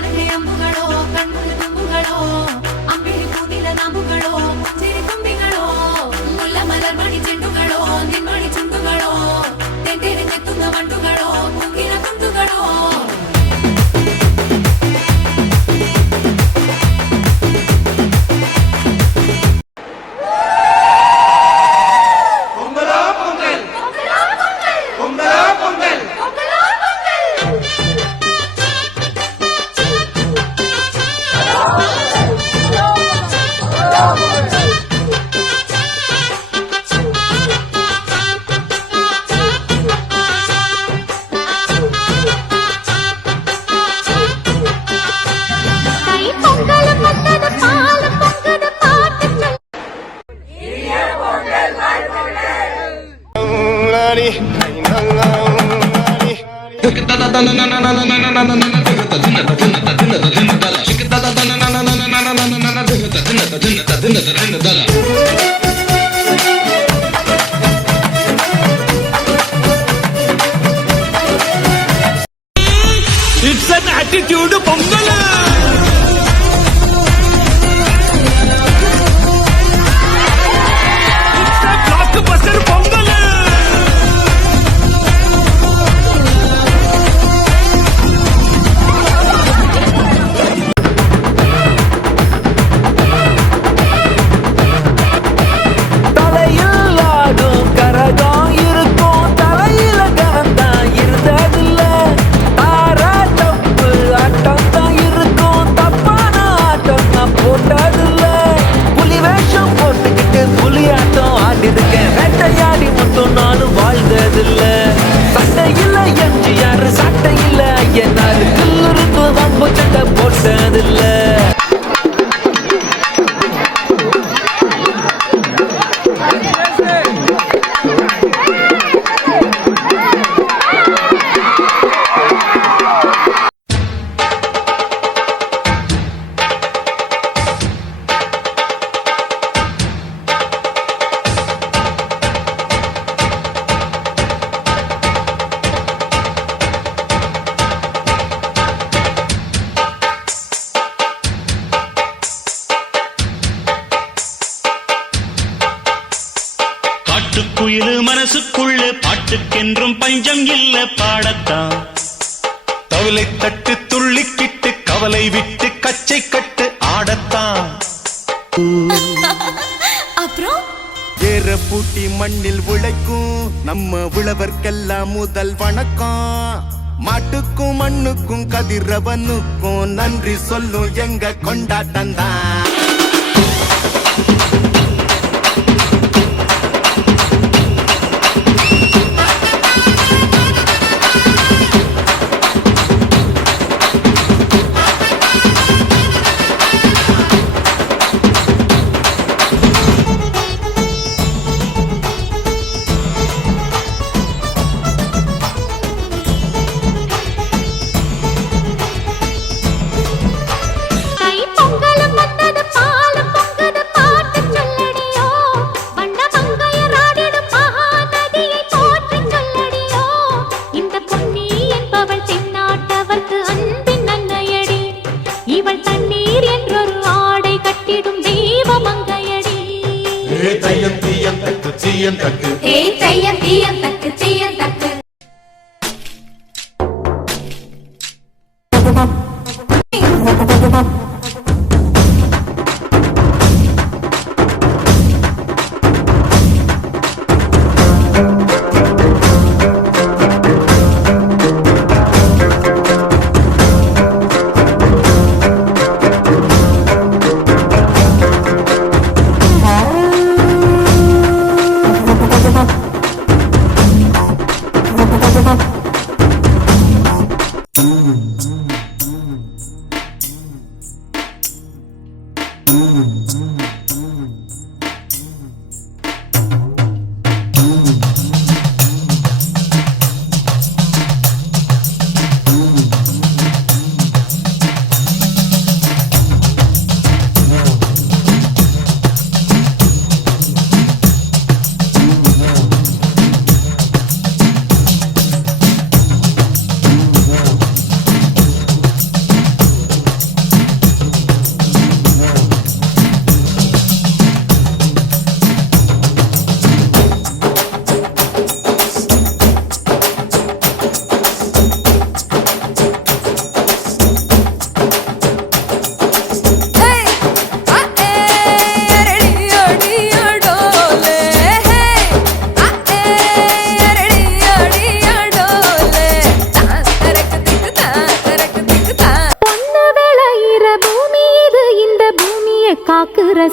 காணுங்க அம்புகளோ கண்ணுக்கு தும்புகளோ அம்பிழி பூனில நாம்புகளோ புஞ்சிரி தும்பிகளோ முல்ல மலர் மணி செண்டுகளோ நின்மணி சுண்டுகளோ தென்றெறிஞ்செத்துங்க வண்டுகளோ பூங்கின துண்டுகளோ It's an attitude Pongal. It's a blockbuster Pongal. குயிலு மனசுக்குள்ள பாட்டுக்கென்றும் பஞ்சம் இல்ல பாடத்தான் தவளை தட்டு துள்ளிக்கிட்டு கவலை விட்டு கச்சை கட்டு ஆடத்தான் அப்புறம் ஏற பூட்டி மண்ணில் உழைக்கும் நம்ம உழவர்க்கெல்லாம் முதல் வணக்கம் மாட்டுக்கும் மண்ணுக்கும் கதிரவனுக்கும் நன்றி சொல்லும் எங்க கொண்டாட்டம் தான்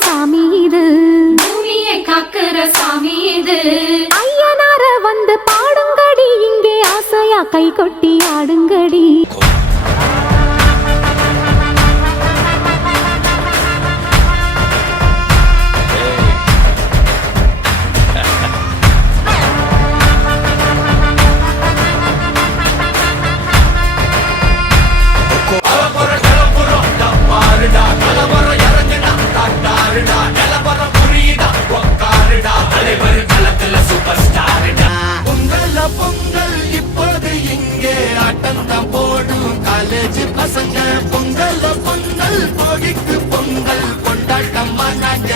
சாமி இது, பூமியை காக்குற சாமி இது. ஐயனார வந்து பாடுங்கடி, இங்கே ஆசையா கை கொட்டி ஆடுங்கடி. பொங்கல் பொங்கல் இப்போது இங்கே ஆட்டம் தான் போடும் காலேஜ் பசங்க. பொங்கல் பொங்கல் போகிக்கு பொங்கல் கொண்டாட்டமா நாங்க